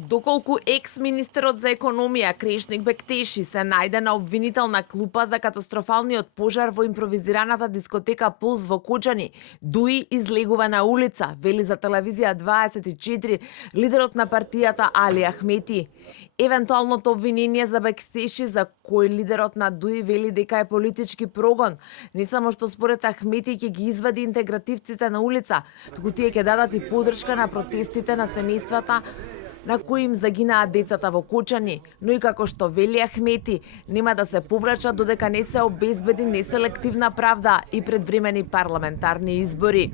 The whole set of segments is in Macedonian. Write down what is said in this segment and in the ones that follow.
Доколку екс-министерот за економија Крешник Бектеши се најде на обвинителна клупа за катастрофалниот пожар во импровизираната дискотека Пулс во Кочани, Дуи излегува на улица, вели за телевизија 24 лидерот на партијата Али Ахмети. Евентуалното обвинение за Бектеши, за кој лидерот на Дуи вели дека е политички прогон, не само што според Ахмети ќе ги извади интегративците на улица, туку тие ќе дадат и подршка на протестите на семејствата на кои им загинаа децата во Кочани, но и како што вели Ахмети, нема да се повраќа додека не се обезбеди неселективна правда и предвремени парламентарни избори.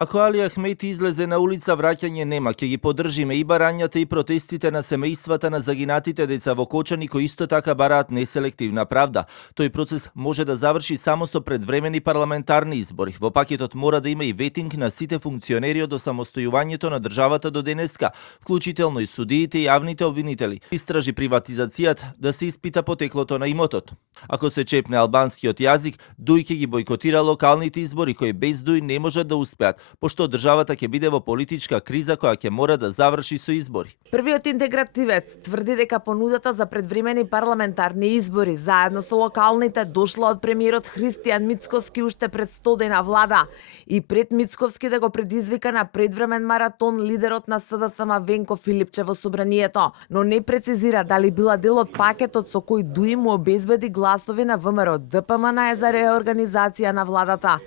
Ако Али Ахмети излезе на улица, враќање нема, ќе ги поддржиме и барањата и протестите на семејствата на загинатите деца во Кочани, кои исто така бараат неселективна правда. Тој процес може да заврши само со предвремени парламентарни избори. Во пакетот мора да има и ветинг на сите функционери од осамостојувањето на државата до денеска, вклучително и судиите и јавните обвинители. Истражи приватизацијата, да се испита потеклото на имотот. Ако се чепне албанскиот јазик, Дуј ќе ги бойкотира локалните избори, кои без Дуј не можат да успеат, пошто државата ќе биде во политичка криза која ќе мора да заврши со избори. Првиот интегративец тврди дека понудата за предвремени парламентарни избори заедно со локалните дошла од премиерот Христијан Мицковски уште пред 100 дена влада и пред Мицковски да го предизвика на предвремен маратон лидерот на СДСМ Венко Филипче во собранието, но не прецизира дали била дел од пакетот со кој Дуи му обезбеди гласови на ВМРО ДПМН за реорганизација на владата.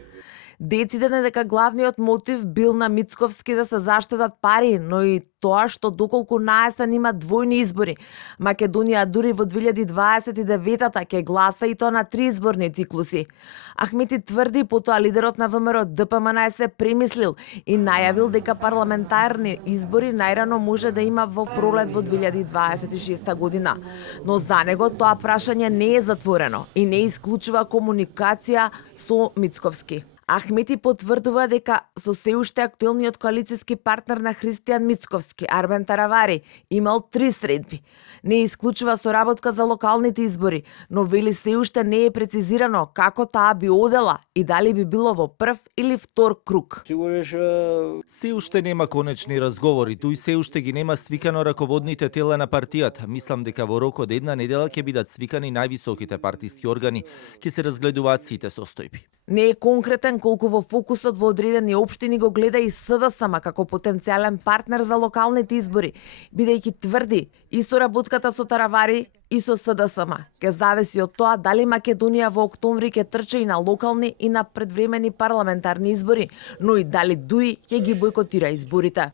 Дециден е дека главниот мотив бил на Мицковски да се заштедат пари, но и тоа што доколку наесен има двојни избори. Македонија дури во 2029-та ќе гласа и тоа на 3 изборни циклуси. Ахмети тврди потоа лидерот на ВМРО ДПМН се премислил и најавил дека парламентарни избори најрано може да има во пролет во 2026 година. Но за него тоа прашање не е затворено и не исклучува комуникација со Мицковски. Ахмети потврдува дека со се уште актуелниот коалициски партнер на Христијан Мицковски, Арбен Таравари, имал 3 средби. Не исклучува соработка за локалните избори, но вели се уште не е прецизирано како таа би одела и дали би било во прв или втор круг. Се уште нема конечни разговори, туј се уште ги нема свикано раководните тела на партијата. Мислам дека во рок од една недела ќе бидат свикани највисоките партиски органи, ќе се разгледуваат сите состојби. Не е конкретен колку во фокусот во одредени општини го гледа и СДСМ како потенцијален партнер за локалните избори, бидејќи тврди и соработката со Таравари и со СДСМ ќе зависи од тоа дали Македонија во октомври ќе трча и на локални и на предвремени парламентарни избори, но и дали Дуи ќе ги бойкотира изборите.